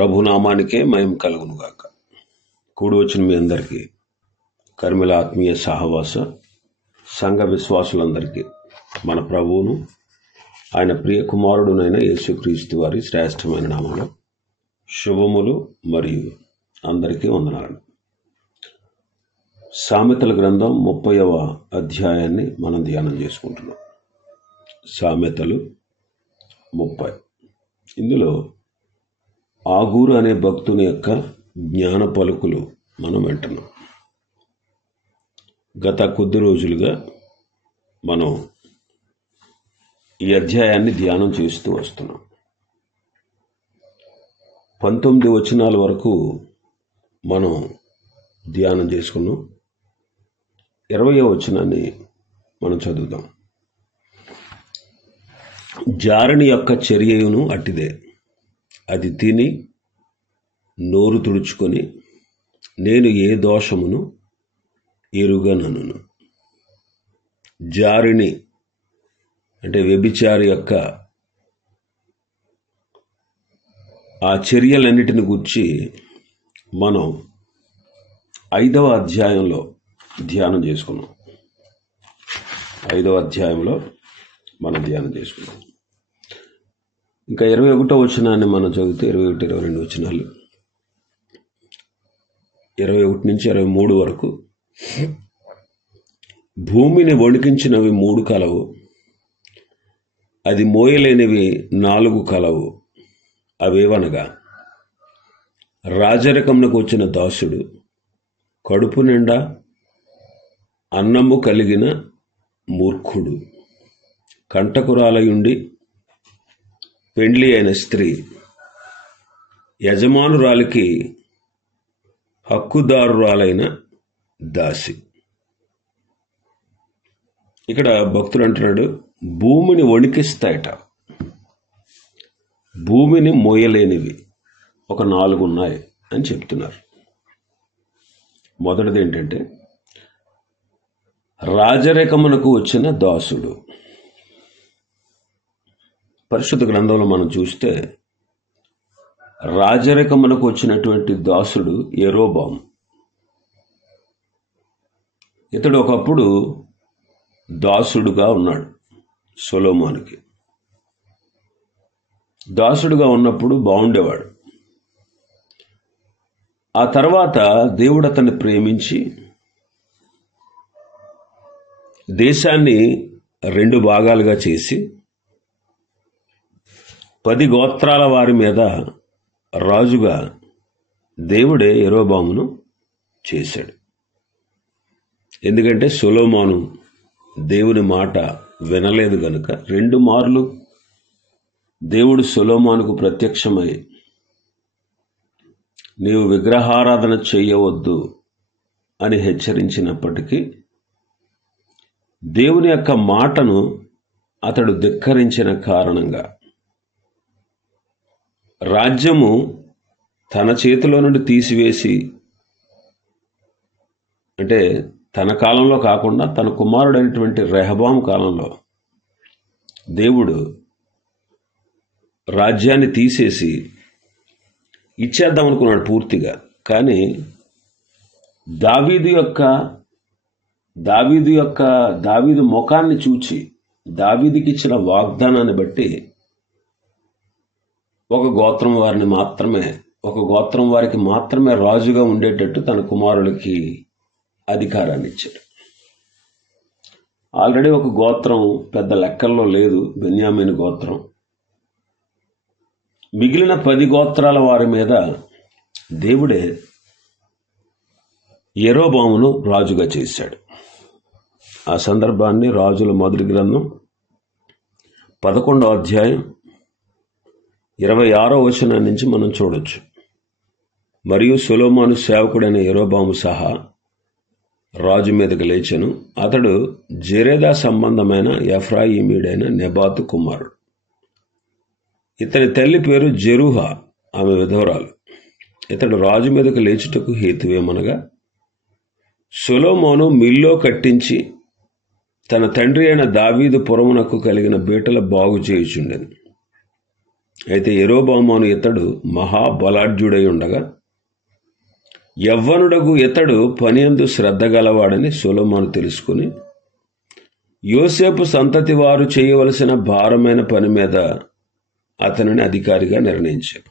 ప్రభునామానికే మహిమ కలుగునుగాక. కూడి వచ్చిన మీ అందరికీ కర్మిల ఆత్మీయ సహవాస సంఘ విశ్వాసులందరికీ మన ప్రభువును ఆయన ప్రియ కుమారుడునైన యేసుక్రీస్తు వారి శ్రేష్టమైన నామంలో శుభములు మరియు అందరికీ వందనాలు. సామెతల గ్రంథం 30వ అధ్యాయాన్ని మనం ధ్యానం చేసుకుంటున్నాం. సామెతలు 30. ఇందులో ఆగూరు అనే భక్తుని యొక్క జ్ఞాన పలుకులు మనం వింటున్నాం. గత కొద్ది రోజులుగా మనం ఈ అధ్యాయాన్ని ధ్యానం చేస్తూ వస్తున్నాం. 19 వచనాల వరకు మనం ధ్యానం చేసుకున్నాం. 20వ వచనాన్ని మనం చదువుదాం. జారణి యొక్క చర్యయును అట్టిదే, అది తిని నోరు తుడుచుకొని నేను ఏ దోషమును ఎరుగనను. జారిణి అంటే వ్యభిచారి యొక్క ఆ చర్యలన్నిటిని గురించి మనం 5వ అధ్యాయంలో ధ్యానం చేసుకున్నాం. 5వ అధ్యాయంలో మనం ధ్యానం చేసుకున్నాం. ఇంకా 21వ వచనాన్ని మనం చదివితే 21, 22 వచనాలు, 21 నుంచి 23 వరకు. భూమిని వణికించినవి 3 కలవు, అది మోయలేనివి 4 కలవు. అవేవనగా రాజరికమునకు వచ్చిన దాసుడు, కడుపు నిండా అన్నము కలిగిన మూర్ఖుడు, కంటకురాలయుండి పెండ్లి అయిన స్త్రీ, యజమానురాలికి హక్కుదారురాలైన దాసి. ఇక్కడ భక్తుడు అంటున్నాడు, భూమిని వణికిస్తాయట, భూమిని మోయలేనివి ఒక 4 ఉన్నాయి అని చెప్తున్నారు. మొదటిది ఏంటంటే రాజరికమునకు వచ్చిన దాసుడు. పరిశుద్ధ గ్రంథంలో మనం చూస్తే రాజరికమునకు వచ్చినటువంటి దాసుడు యెరోబాము. ఇతడు ఒకప్పుడు దాసుడుగా ఉన్నాడు సొలొమోనుకి. దాసుడుగా ఉన్నప్పుడు బాగుండేవాడు. ఆ తర్వాత దేవుడు అతన్ని ప్రేమించి దేశాన్ని 2 భాగాలుగా చేసి 10 గోత్రాల వారి మీద రాజుగా దేవుడే యెరోబామును చేశాడు. ఎందుకంటే సొలొమోను దేవుని మాట వినలేదు గనుక 2 మార్లు దేవుడు సొలొమోనుకు ప్రత్యక్షమై నీవు విగ్రహారాధన చేయవద్దు అని హెచ్చరించినప్పటికీ దేవుని యొక్క మాటను అతడు ధిక్కరించిన కారణంగా రాజ్యము తన చేతిలో నుండి తీసివేసి, అంటే తన కాలంలో కాకుండా తన కుమారుడైనటువంటి రెహబాము కాలంలో దేవుడు రాజ్యాన్ని తీసేసి ఇచ్చేద్దాం అనుకున్నాడు పూర్తిగా. కానీ దావీదు ముఖాన్ని చూచి దావీదుకి ఇచ్చిన వాగ్దానాన్ని బట్టి ఒక గోత్రం వారికి మాత్రమే రాజుగా ఉండేటట్టు తన కుమారులకి అధికారాన్ని ఇచ్చాడు. ఆల్రెడీ ఒక గోత్రం పెద్ద లెక్కల్లో లేదు, బెన్యామీను గోత్రం. మిగిలిన 10 గోత్రాల వారి మీద దేవుడే యెరోబామును రాజుగా చేశాడు. ఆ సందర్భాన్ని రాజుల మొదటి గ్రంథం 11వ అధ్యాయం 26వ వచనం నుంచి మనం చూడొచ్చు. మరియు సొలొమోను సేవకుడైన యెరోబాము సహా రాజు మీదకి లేచెను. అతడు జెరెదా సంబంధమైన ఎఫ్రాయిమీడైన నెబాతు కుమారుడు. ఇతని తల్లి పేరు జెరుహా, ఆమె విధవరాలు. ఇతడు రాజు మీదకు లేచుటకు హేతువేమనగా సొలొమోను మిల్లో కట్టించి తన తండ్రి అయిన దావీదు పురమునకు కలిగిన బీటల బాగు చేయుచుండెను. అయితే యరొబాము అను ఇతడు మహాబలాఢ్యుడై ఉండగా యవ్వనుడగు ఇతడు పనియందు శ్రద్ధ గలవాడని సొలొమోను తెలుసుకుని యోసేపు సంతతి వారు చేయవలసిన భారమైన పని మీద అతనిని అధికారిగా నిర్ణయించారు.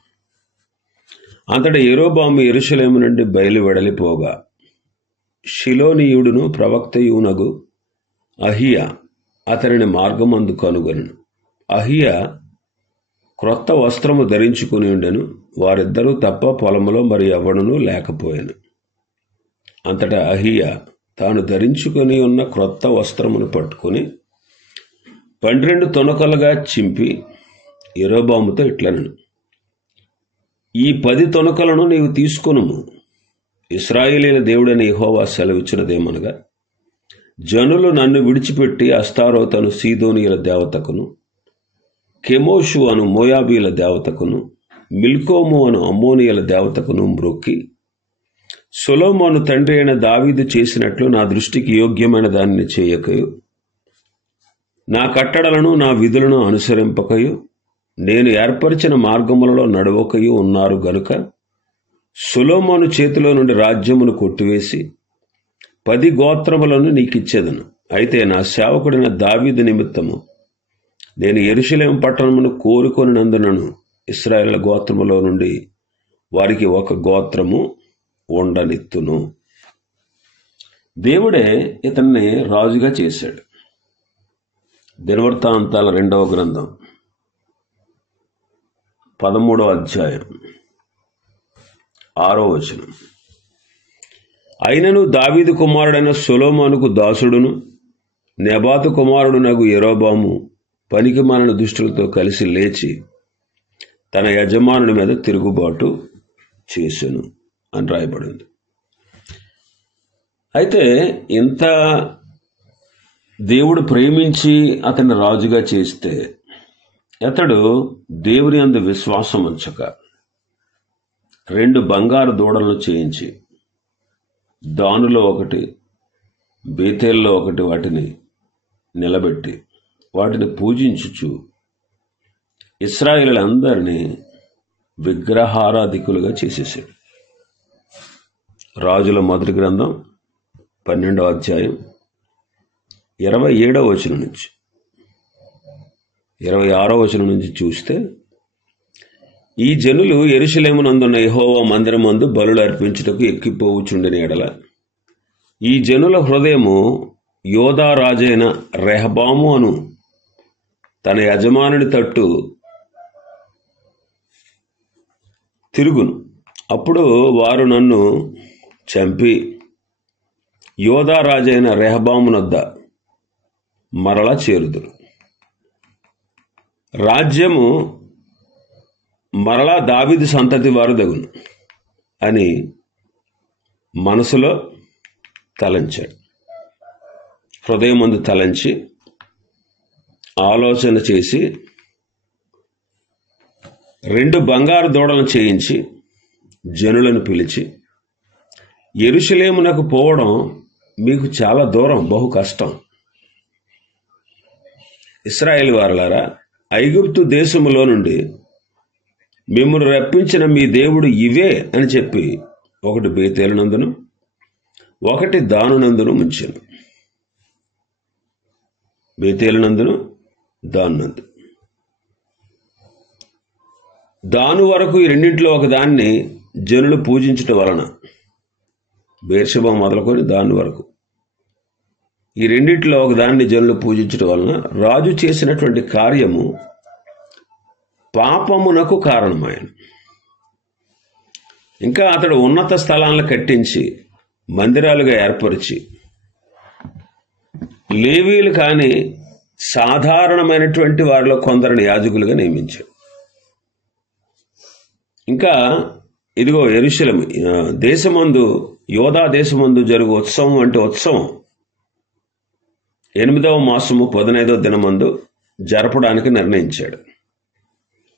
అంతటా యరొబాము యెరూషలేము నుండి బయలు వెడలిపోగా షిలోనీయుడును ప్రవక్తయునగు అహియా అతనిని మార్గమందు కనుగొనెను. అహియా క్రొత్త వస్త్రము ధరించుకుని ఉండెను. వారిద్దరూ తప్ప పొలములో మరి ఎవ్వడునూ లేకపోయాను. అంతటా అహియా తాను ధరించుకొని ఉన్న క్రొత్త వస్త్రమును పట్టుకుని 12 తొనకలుగా చింపి యరొబాముతో ఇట్లనెను, ఈ 10 తొనకలను నీవు తీసుకొనుము. ఇశ్రాయేలీయుల దేవుడైన యెహోవా సెలవిచ్చినదేమనగా, జనులు నన్ను విడిచిపెట్టి అస్తారోతను సీదోనీయుల దేవతకును, కెమోషు అను మోయాబీల దేవతకును, మిల్కోము అను అమ్మోనీయుల దేవతకును మ్రొక్కి సొలొమోను తండ్రి అయిన దావీదు చేసినట్లు నా దృష్టికి యోగ్యమైన దానిని చేయకయు, నా కట్టడలను నా విధులను అనుసరింపకయు, నేను ఏర్పరిచిన మార్గములలో నడవకయు ఉన్నారు గనుక సొలొమోను చేతిలో నుండి రాజ్యమును కొట్టివేసి 10 గోత్రములను నీకిచ్చేదను. అయితే నా సేవకుడైన దావీదు నిమిత్తము నేను యెరూషలేము పట్టణమును కోరుకొనినందునను ఇశ్రాయేలు గోత్రములో నుండి వారికి 1 గోత్రము ఉండనిత్తును. దేవుడే ఇతన్ని రాజుగా చేశాడు. దినవృత్తాంతాల 2వ గ్రంథం 13వ అధ్యాయం 6వ వచనం. అయినను దావీదు కుమారుడైన సొలొమోనుకు దాసుడును నెబాతు కుమారుడునగు యరొబాము పనికిమాలిన దుష్టులతో కలిసి లేచి తన యజమానుని మీద తిరుగుబాటు చేసెను అని రాయబడింది. అయితే ఇంత దేవుడు ప్రేమించి అతన్ని రాజుగా చేస్తే అతడు దేవుని యందు విశ్వాసం ఉంచక 2 బంగారు దూడలను చేయించి దానులో ఒకటి బేతేల్లో ఒకటి వాటిని నిలబెట్టి వాటిని పూజించుచు ఇశ్రాయేలులందరినీ విగ్రహారాధికులుగా చేసేసాడు. రాజుల మొదటి గ్రంథం 12వ అధ్యాయం 27వ వచనం నుంచి 26వ వచనం నుంచి చూస్తే, ఈ జనులు యెరూషలేమునందున్న యెహోవా మందిరమందు బలులు అర్పించుటకు ఎక్కిపోవుచుండిన ఎడల ఈ జనుల హృదయము యోధా రాజైన రెహబాము అను తన యజమానుని తట్టు తిరుగును. అప్పుడు వారు నన్ను చంపి యోధా రాజైన రెహబామునొద్ద మరలా చేరుదురు. రాజ్యము మరలా దావీదు సంతతి వారు దగును అని మనసులో తలంచాడు. హృదయమందు తలంచి ఆలోచన చేసి 2 బంగారు దూడలను చేయించి జనులను పిలిచి, యెరూషలేమునకు పోవడం మీకు చాలా దూరం, బహు కష్టం. ఇశ్రాయేలు వారలారా, ఐగుప్తు దేశములో నుండి మిమ్మల్ని రప్పించిన మీ దేవుడు ఇవే అని చెప్పి ఒకటి బేతేలునందును ఒకటి దానునందును ముంచెను. బేతేలునందును దానునందు. దాను వరకు ఈ రెండింటిలో ఒకదాన్ని జనులు పూజించటం వలన, బేర్షెబా మొదలుకొని దాని వరకు ఈ రెండింటిలో ఒకదాన్ని జనులు పూజించటం వలన రాజు చేసినటువంటి కార్యము పాపమునకు కారణమైన. ఇంకా అతడు ఉన్నత స్థలాలను కట్టించి మందిరాలుగా ఏర్పరిచి లేవీలు కాని సాధారణమైనటువంటి వారిలో కొందరిని యాజకులుగా నియమించాడు. ఇంకా ఇదిగో యెరూషలేము దేశమందు, యోధా దేశమందు జరుగు ఉత్సవం అంటే ఉత్సవం 8వ మాసము 15వ దినమందు జరపడానికి నిర్ణయించాడు.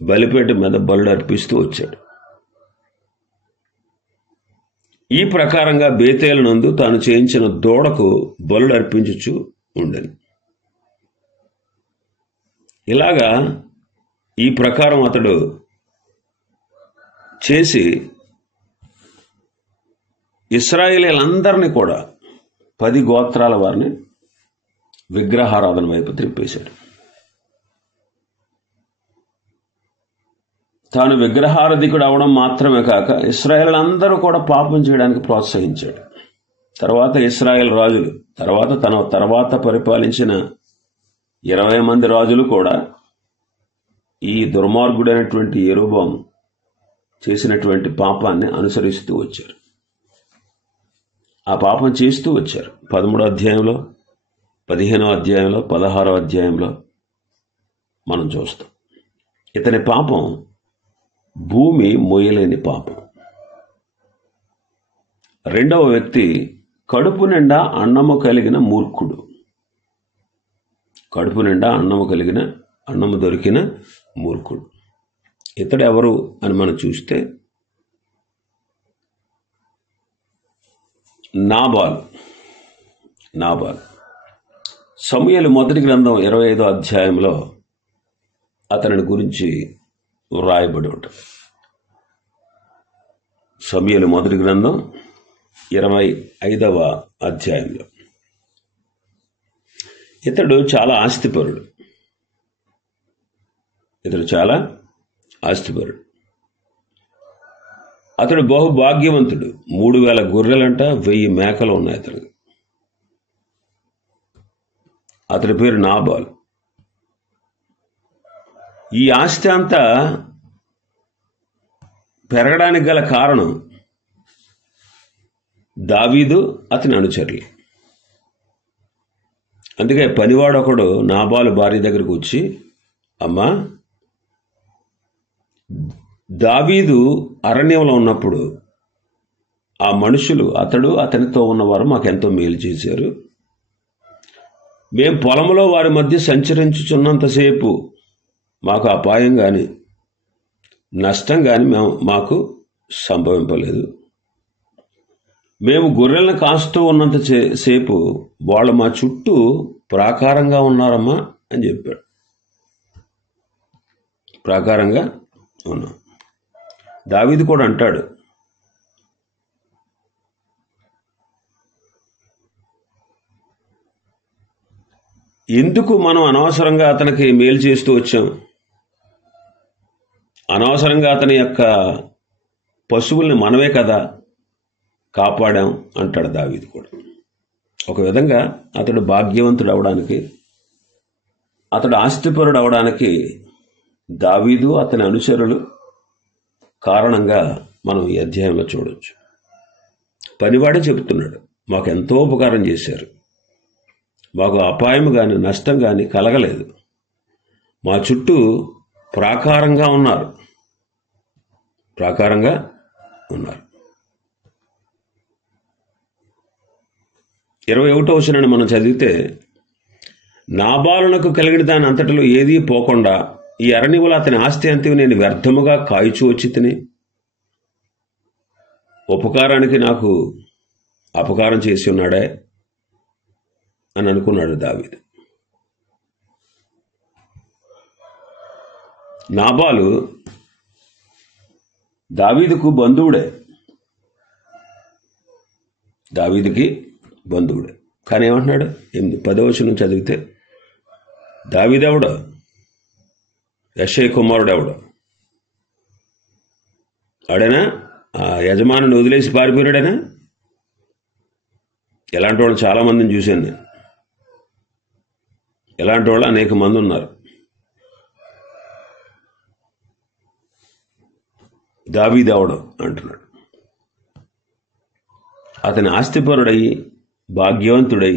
బలిపీఠం మీద బలులు అర్పిస్తూ వచ్చాడు. ఈ ప్రకారంగా బేతేలునందు తాను చేయించిన దూడకు బలులు అర్పించుచు ఉండెను. ఇలాగా ఈ ప్రకారం అతడు చేసి ఇశ్రాయేలీయులందరినీ కూడా 10 గోత్రాల వారిని విగ్రహారాధన వైపు త్రిప్పేశాడు. తాను విగ్రహారాధికుడు అవడం మాత్రమే కాక ఇశ్రాయేలీయులందరూ కూడా పాపం చేయడానికి ప్రోత్సహించాడు. తర్వాత ఇశ్రాయేల్ రాజులు, తర్వాత పరిపాలించిన 20 మంది రాజులు కూడా ఈ దుర్మార్గుడైనటువంటి యెరొబోము చేసినటువంటి పాపాన్ని అనుసరిస్తూ వచ్చారు. ఆ పాపం చేస్తూ వచ్చారు. 13వ అధ్యాయంలో, 15వ అధ్యాయంలో, 16వ అధ్యాయంలో మనం చూస్తాం. ఇతని పాపం భూమి మోయలేని పాపం. రెండవ వ్యక్తి కడుపు నిండా అన్నము కలిగిన మూర్ఖుడు. కడుపు నిండా అన్నము దొరికిన మూర్ఖుడు. ఇతడు ఎవరు అని మనం చూస్తే నాబాల్. సమూయేలు మొదటి గ్రంథం 25వ అధ్యాయంలో అతని గురించి వ్రాయబడి ఉంటుంది. సమూయేలు మొదటి గ్రంథం 25వ అధ్యాయంలో ఇతడు చాలా ఆస్తిపరుడు. అతడు బహుభాగ్యవంతుడు. 3000 గొర్రెలంట, 1000 మేకలు ఉన్నాయి అతనికి. అతడి పేరు నాబాల్. ఈ ఆస్తి అంతా పెరగడానికి గల కారణం దావీదు అతని అనుచరులు. అందుకే పనివాడొకడు నాబాలు భార్య దగ్గరకు వచ్చి, అమ్మా, దావీదు అరణ్యంలో ఉన్నప్పుడు ఆ మనుషులు అతనితో ఉన్నవారు మాకెంతో మేలు చేశారు. మేం పొలంలో వారి మధ్య సంచరించుచున్నంతసేపు మాకు అపాయం కానీ నష్టం కానీ మాకు సంభవింపలేదు. మేము గొర్రెలను కాస్తూ ఉన్నంత సేపు వాళ్ళు మా చుట్టూ ప్రాకారంగా ఉన్నారమ్మా అని చెప్పాడు. ప్రాకారంగా ఉన్నాం. దావీదు కూడా అంటాడు, ఎందుకు మనం అనవసరంగా అతనికి మేలు చేస్తూ వచ్చాం, అనవసరంగా అతని యొక్క పశువుల్ని మనమే కదా కాపాడాం అంటాడు దావీదు కూడా. ఒక విధంగా అతడు భాగ్యవంతుడు అవడానికి, అతడు ఆస్తిపరుడు అవడానికి దావీదు అతని అనుచరులు కారణంగా మనం ఈ అధ్యాయంలో చూడవచ్చు. పనివాడే చెబుతున్నాడు, మాకు ఎంతో ఉపకారం చేశారు, మాకు అపాయం కానీ నష్టం కానీ కలగలేదు, మా చుట్టూ ప్రాకారంగా ఉన్నారు. 21వ వచనాన్ని మనం చదివితే, నాబాలునకు కలిగిన దాని అంతటిలో ఏదీ పోకుండా ఈ అరణ్యములో అతని ఆస్తి అంతివి నేను వ్యర్థముగా కాయిచూ వచ్చి తిని, ఉపకారానికి నాకు అపకారం చేసి ఉన్నాడే అని అనుకున్నాడు దావీదు. నాబాలు దావీదుకి బంధువుడే. కానీ ఏమంటున్నాడు? 10వ వచనం చదివితే, దావీదెవడో, యెషై కుమారుడు ఎవడో, ఆడేనా ఆ యజమానుని వదిలేసి పారిపోయాడేనా? ఎలాంటి వాళ్ళు చాలా మందిని చూశాను నేను. ఎలాంటి వాళ్ళు అనేక మంది ఉన్నారు. దావీదెవడో అంటున్నాడు. అతని ఆస్తిపరుడై భాగ్యవంతుడై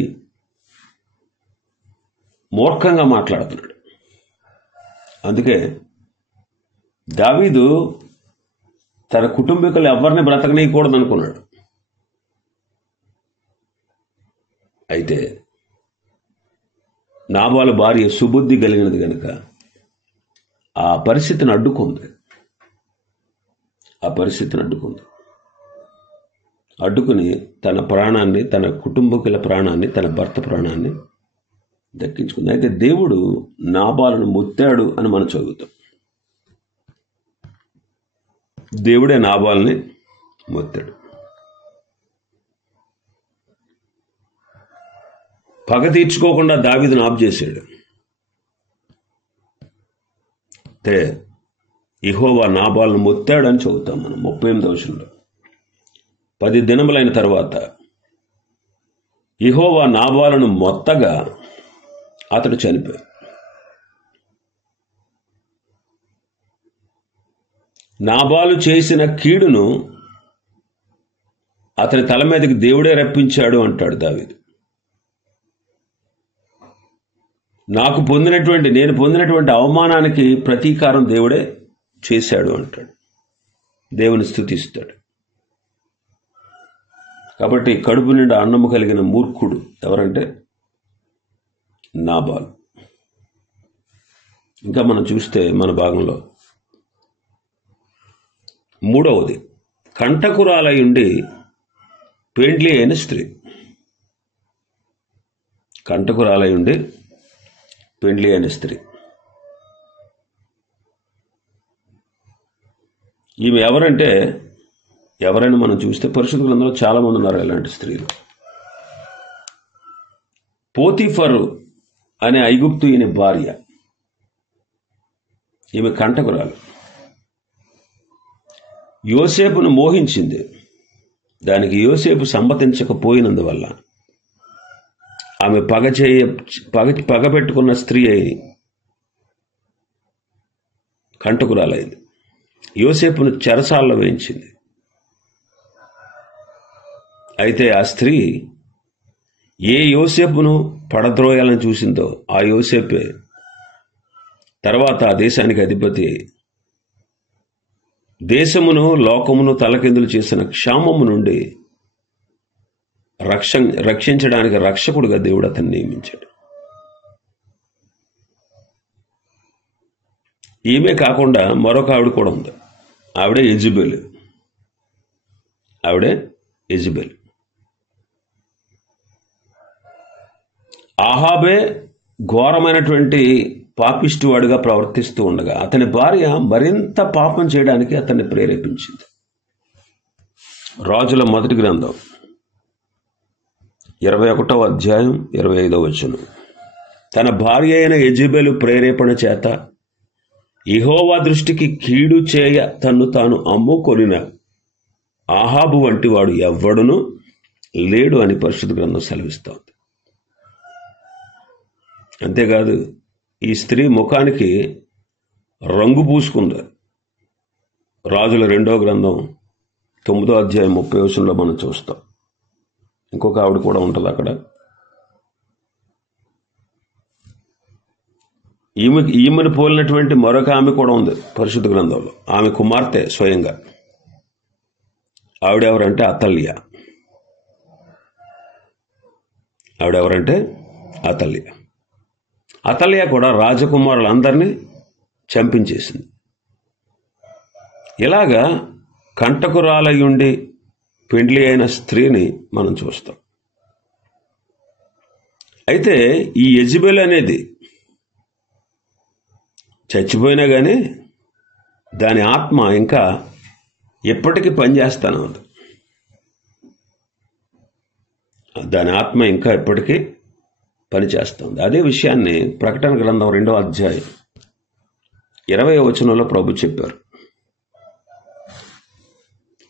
మూర్ఖంగా మాట్లాడుతున్నాడు. అందుకే దావీదు తన కుటుంబీకులు ఎవరిని బ్రతకనీయకూడదు అనుకున్నాడు. అయితే నాబాలు భార్య సుబుద్ధి కలిగినది కనుక ఆ పరిస్థితిని అడ్డుకుంది. అడ్డుకుని తన ప్రాణాన్ని, తన కుటుంబీకుల ప్రాణాన్ని, తన భర్త ప్రాణాన్ని దక్కించుకుంది. అయితే దేవుడు నాబాలును ముత్తాడు అని మనం చదువుతాం. దేవుడే నాబాల్ని మొత్తాడు. పగ తీర్చుకోకుండా దావీదును ఆఫ్ చేశాడు. అంటే యెహోవా నాబాల్ను మొత్తాడని చదువుతాం మనం 38వ వచనంలో. 10 దినములైన తర్వాత యెహోవా నాబాలును మొత్తగా అతడు చనిపోయాడు. నాబాలు చేసిన కీడును అతని తల మీదకి దేవుడే రప్పించాడు అంటాడు దావీదు. నేను పొందినటువంటి అవమానానికి ప్రతీకారం దేవుడే చేశాడు అంటాడు. దేవుని స్తుతిస్తాడు. కాబట్టి కడుపు నిండా అన్నము కలిగిన మూర్ఖుడు ఎవరంటే నాబాలు. ఇంకా మనం చూస్తే మన భాగంలో 3వది కంటకురాలయుండి పెండ్లి అయిన స్త్రీ. కంటకురాలయుండి పెండ్లి అయిన స్త్రీ. ఈమె ఎవరైనా మనం చూస్తే పరిశుద్ధ గ్రంథంలో చాలా మంది ఉన్నారు ఇలాంటి స్త్రీలు. పోతీఫరు అనే ఐగుప్తీయుని భార్య. ఈమె కంటకురాలు. యోసేపును మోహించింది. దానికి యోసేపు సమ్మతించకపోయినందువల్ల ఆమె పగపెట్టుకున్న స్త్రీ అయి కంటకురాలైంది. యోసేపును చెరసాలలో వేయించింది. అయితే ఆ స్త్రీ ఏ యోసేపును పడద్రోయాలని చూసిందో ఆ యోసేపే తర్వాత ఆ దేశానికి అధిపతి అయి దేశమును లోకమును తలకిందులు చేసిన క్షామము నుండి రక్షించడానికి రక్షకుడుగా దేవుడు అతన్ని నియమించాడు. ఈమె కాకుండా మరొక ఆవిడ కూడా ఉంది. ఆవిడే యెజెబెల్. ఆహాబే ఘోరమైనటువంటి పాపిష్టి వాడిగా ప్రవర్తిస్తూ ఉండగా అతని భార్య మరింత పాపం చేయడానికి అతన్ని ప్రేరేపించింది. రాజుల మొదటి గ్రంథం 21వ అధ్యాయం 25వ వచనం. తన భార్య అయిన యెజెబెలు ప్రేరేపణ చేత యెహోవా దృష్టికి కీడు చేయ తన్ను తాను అమ్ముకొనిన ఆహాబు వంటి వాడు ఎవ్వడును లేడు అని పరిశుద్ధ గ్రంథం సెలవిస్తోంది. అంతేకాదు ఈ స్త్రీ ముఖానికి రంగు పూసుకుంది. రాజుల 2వ గ్రంథం 9వ అధ్యాయం 30వ వచనంలో మనం చూస్తాం. ఇంకొక ఆవిడ కూడా ఉంటుంది అక్కడ. ఈమెను పోలినటువంటి మరొక ఆమె కూడా ఉంది పరిశుద్ధ గ్రంథంలో. ఆమె కుమార్తె స్వయంగా. ఆవిడెవరంటే అతల్య. అతల్య కూడా రాజకుమారులందరినీ చంపించేసింది. ఇలాగా కంటకురాలయుండి పెండ్లి అయిన స్త్రీని మనం చూస్తాం. అయితే ఈ యెజెబెల్ అనేది చచ్చిపోయినా కానీ దాని ఆత్మ ఇంకా ఎప్పటికీ పనిచేస్తానే ఉంది. దాని ఆత్మ ఇంకా ఎప్పటికీ పనిచేస్తుంది. అదే విషయాన్ని ప్రకటన గ్రంథం 2వ అధ్యాయం 20వ వచనంలో ప్రభు చెప్పారు.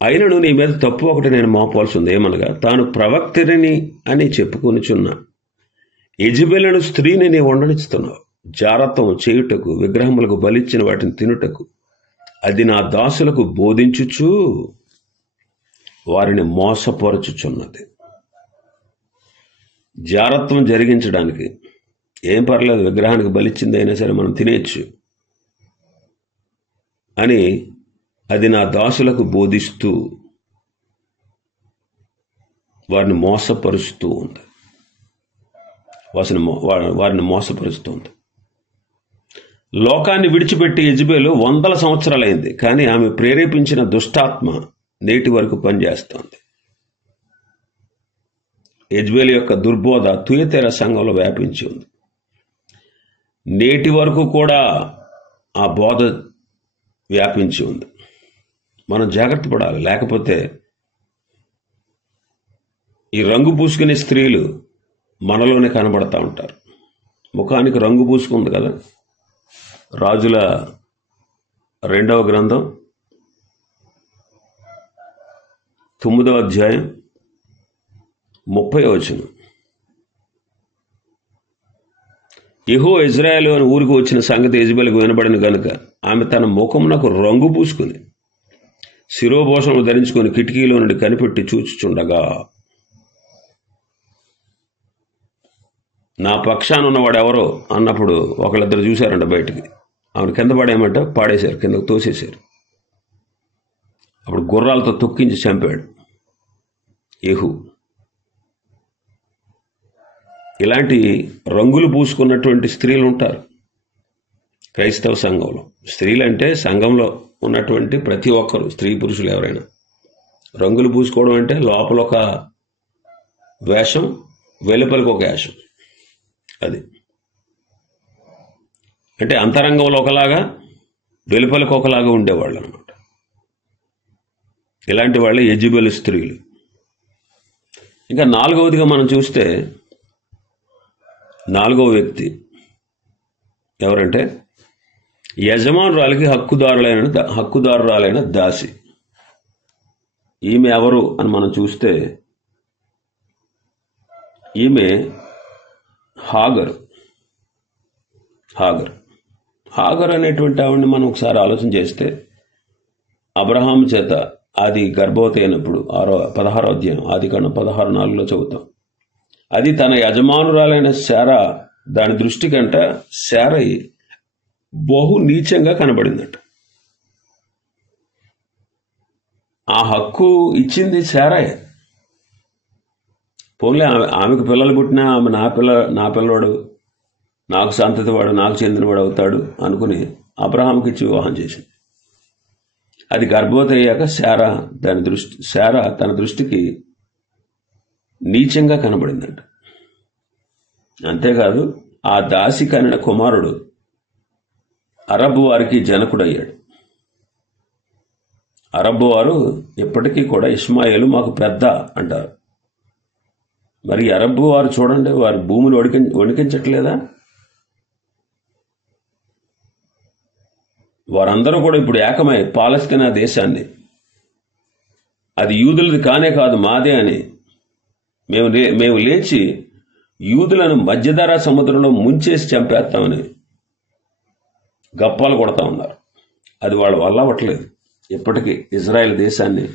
అయినను నీ మీద తప్పు ఒకటి నేను మోపాల్సి ఉంది. ఏమనగా తాను ప్రవక్తిని అని చెప్పుకొనిచున్న యెజెబెలును స్త్రీని నీ ఉండనిస్తున్నావు. జారత్వం చేయుటకు, విగ్రహములకు బలిచ్చిన వాటిని తినుటకు అది నా దాసులకు బోధించుచు వారిని మోసపరచుచున్నది. జారత్వం జరిగించడానికి ఏం పర్లేదు, విగ్రహానికి బలిచ్చింది అయినా సరే మనం తినేయచ్చు అని అది నా దాసులకు బోధిస్తూ వారిని మోసపరుస్తూ ఉంది. లోకాన్ని విడిచిపెట్టి యెజెబెలు 100 సంవత్సరాలైంది. కానీ ఆమె ప్రేరేపించిన దుష్టాత్మ నేటి వరకు పనిచేస్తోంది. యెజెబెలు యొక్క దుర్బోధ తుయతెర సంఘంలో వ్యాపించి ఉంది. నేటి వరకు కూడా ఆ బోధ వ్యాపించి ఉంది. మనం జాగ్రత్త పడాలి. లేకపోతే ఈ రంగు పూసుకునే స్త్రీలు మనలోనే కనబడతా ఉంటారు. ముఖానికి రంగు పూసుకుంది కదా. రాజుల 2వ గ్రంథం 9వ అధ్యాయం 30వ వచనం. యెహోవా ఇజ్రాయేలు అని ఊరికి వచ్చిన సంగతి యెజెబెలుకు వినబడిన గనుక ఆమె తన ముఖమునకు రంగు పూసుకుని శిరోభూషణము ధరించుకొని కిటికీలో నుండి కనిపెట్టి చూచుచుండగా, నా పక్షాన ఉన్నవాడు ఎవరో అన్నప్పుడు ఒకళ్ళిద్దరు చూశారంట బయటికి. ఆమెను కింద పడేయమంటే పాడేశారు, కిందకు తోసేశారు. అప్పుడు గుర్రాలతో తొక్కించి చంపాడు యెహూ. ఇలాంటి రంగులు పూసుకున్నటువంటి స్త్రీలు ఉంటారు క్రైస్తవ సంఘంలో. స్త్రీలు అంటే సంఘంలో ఉన్నటువంటి ప్రతి ఒక్కరు, స్త్రీ పురుషులు ఎవరైనా. రంగులు పూసుకోవడం అంటే లోపల ఒక వేషం, వెలుపలకు ఒక వేషం. అది అంటే అంతరంగంలో ఒకలాగా, వెలుపలకు ఒకలాగా ఉండేవాళ్ళు అనమాట. ఇలాంటి వాళ్ళే యెజెబెలు స్త్రీలు. ఇంకా 4వదిగా మనం చూస్తే 4వ వ్యక్తి ఎవరంటే యజమానురాలికి హక్కుదారురాలైన దాసి. ఈమె ఎవరు అని మనం చూస్తే ఈమె హాగరు అనేటువంటి ఆవిడని మనం ఒకసారి ఆలోచన చేస్తే, అబ్రహాం చేత అది గర్భవతి అయినప్పుడు 16వ అధ్యాయం ఆదికాండం 16:4లో చదువుతాం. అది తన యజమానురాలైన శారా, దాని దృష్టి కంట శారై బహు నీచంగా కనబడిందట. ఆ హక్కు ఇచ్చింది శారాయే. పోన్లే, ఆమెకు పిల్లలు పుట్టినా ఆమె నా పిల్లవాడు, నాకు సంతతి వాడు, నాకు చెందినవాడు అవుతాడు అనుకుని అబ్రహాంకి ఇచ్చి వివాహం చేసింది. అది గర్భవతి అయ్యాక శారా తన దృష్టికి నీచంగా కనబడిందంట. అంతేకాదు, ఆ దాసి కనిన కుమారుడు అరబ్ వారికి జనకుడయ్యాడు. అరబ్ వారు ఇప్పటికీ కూడా ఇష్మాయేలు మాకు పెద్ద అంటారు. మరి అరబ్ వారు చూడండి, వారి భూములు వణికించట్లేదా? వారందరూ కూడా ఇప్పుడు ఏకమై పాలస్తీనా దేశాన్ని, అది యూదులది కానే కాదు మాదే అని, మేము లేచి యూదులను మధ్యధరా సముద్రంలో ముంచేసి చంపేస్తామని గప్పాలు కొడతా ఉన్నారు. అది వాళ్ళ వల్ల అవ్వట్లేదు. ఇప్పటికీ ఇజ్రాయెల్ దేశాన్ని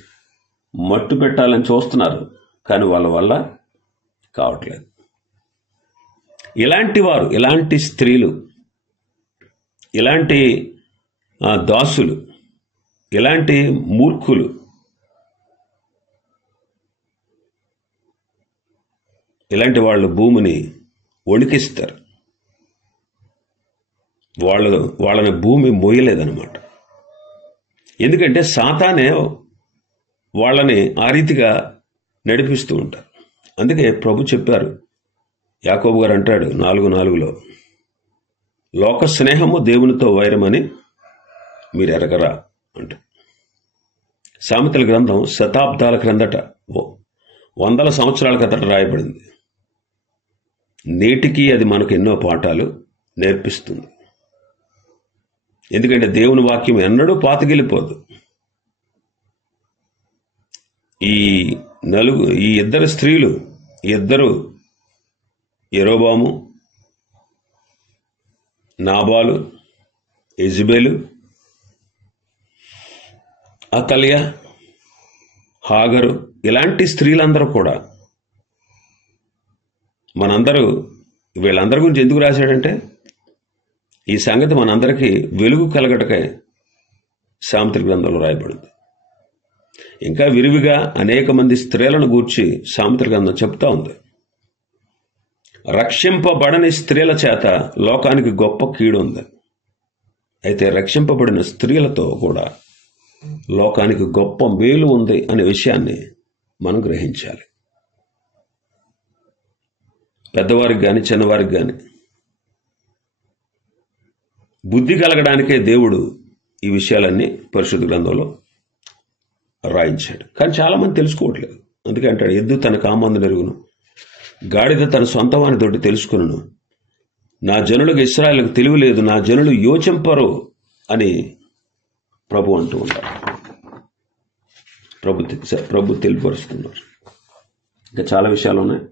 మట్టు పెట్టాలని చూస్తున్నారు, కానీ వాళ్ళ వల్ల కావట్లేదు. ఇలాంటి వారు, ఇలాంటి స్త్రీలు, ఇలాంటి దాసులు, ఇలాంటి మూర్ఖులు ఇలాంటి వాళ్ళు భూమిని వణికిస్తారు. వాళ్ళని భూమి మోయలేదన్నమాట. ఎందుకంటే సాతానే వాళ్ళని ఆ రీతిగా నడిపిస్తూ ఉంటారు. అందుకే ప్రభు చెప్పారు, యాకోబు గారు అంటాడు 4:4లో, లోక స్నేహము దేవునితో వైరమని మీరు ఎరగరా అంట. సామెతల గ్రంథం శతాబ్దాల క్రిందట, 100 సంవత్సరాల క్రిందట రాయబడింది. నేటికి అది మనకు ఎన్నో పాఠాలు నేర్పిస్తుంది. ఎందుకంటే దేవుని వాక్యం ఎన్నడూ పాతగిలిపోదు. ఈ ఇద్దరు స్త్రీలు, యెరోబాము, నాబాలు, యెజెబెలు, అతల్య, హాగరు, ఇలాంటి స్త్రీలందరూ కూడా వీళ్ళందరి గురించి ఎందుకు రాశాడంటే, ఈ సంగతి మనందరికీ వెలుగు కలగటకై సామెతల గ్రంథంలో రాయబడింది. ఇంకా విరివిగా అనేక మంది స్త్రీలను గూర్చి సామెతల గ్రంథం చెప్తా ఉంది. రక్షింపబడని స్త్రీల చేత లోకానికి గొప్ప కీడు ఉంది. అయితే రక్షింపబడిన స్త్రీలతో కూడా లోకానికి గొప్ప మేలు ఉంది అనే విషయాన్ని మనం గ్రహించాలి. పెద్దవారికి కానీ చిన్నవారికి కానీ బుద్ధి కలగడానికే దేవుడు ఈ విషయాలన్నీ పరిశుద్ధ గ్రంథంలో రాయించాడు. కానీ చాలామంది తెలుసుకోవట్లేదు. అందుకే అంటాడు, ఎద్దు తన కామందు నెరుగును, గాడిద తన సొంత వానితోటి తెలుసుకును, నా జనులకు ఇశ్రాయేలుకు తెలివి లేదు, నా జనులు యోచింపరు అని ప్రభు అంటూ ఉంటారు. ప్రభు తెలియపరుస్తున్నారు. ఇంకా చాలా విషయాలు ఉన్నాయి.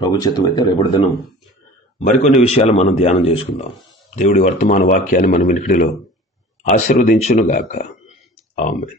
ప్రభు చిత్తం అయితే రేపటి దినం మరికొన్ని విషయాలు మనం ధ్యానం చేసుకుందాం. దేవుడి వర్తమాన వాక్యాన్ని మన వినికిడిలో ఆశీర్వదించునుగాక. ఆమేన్.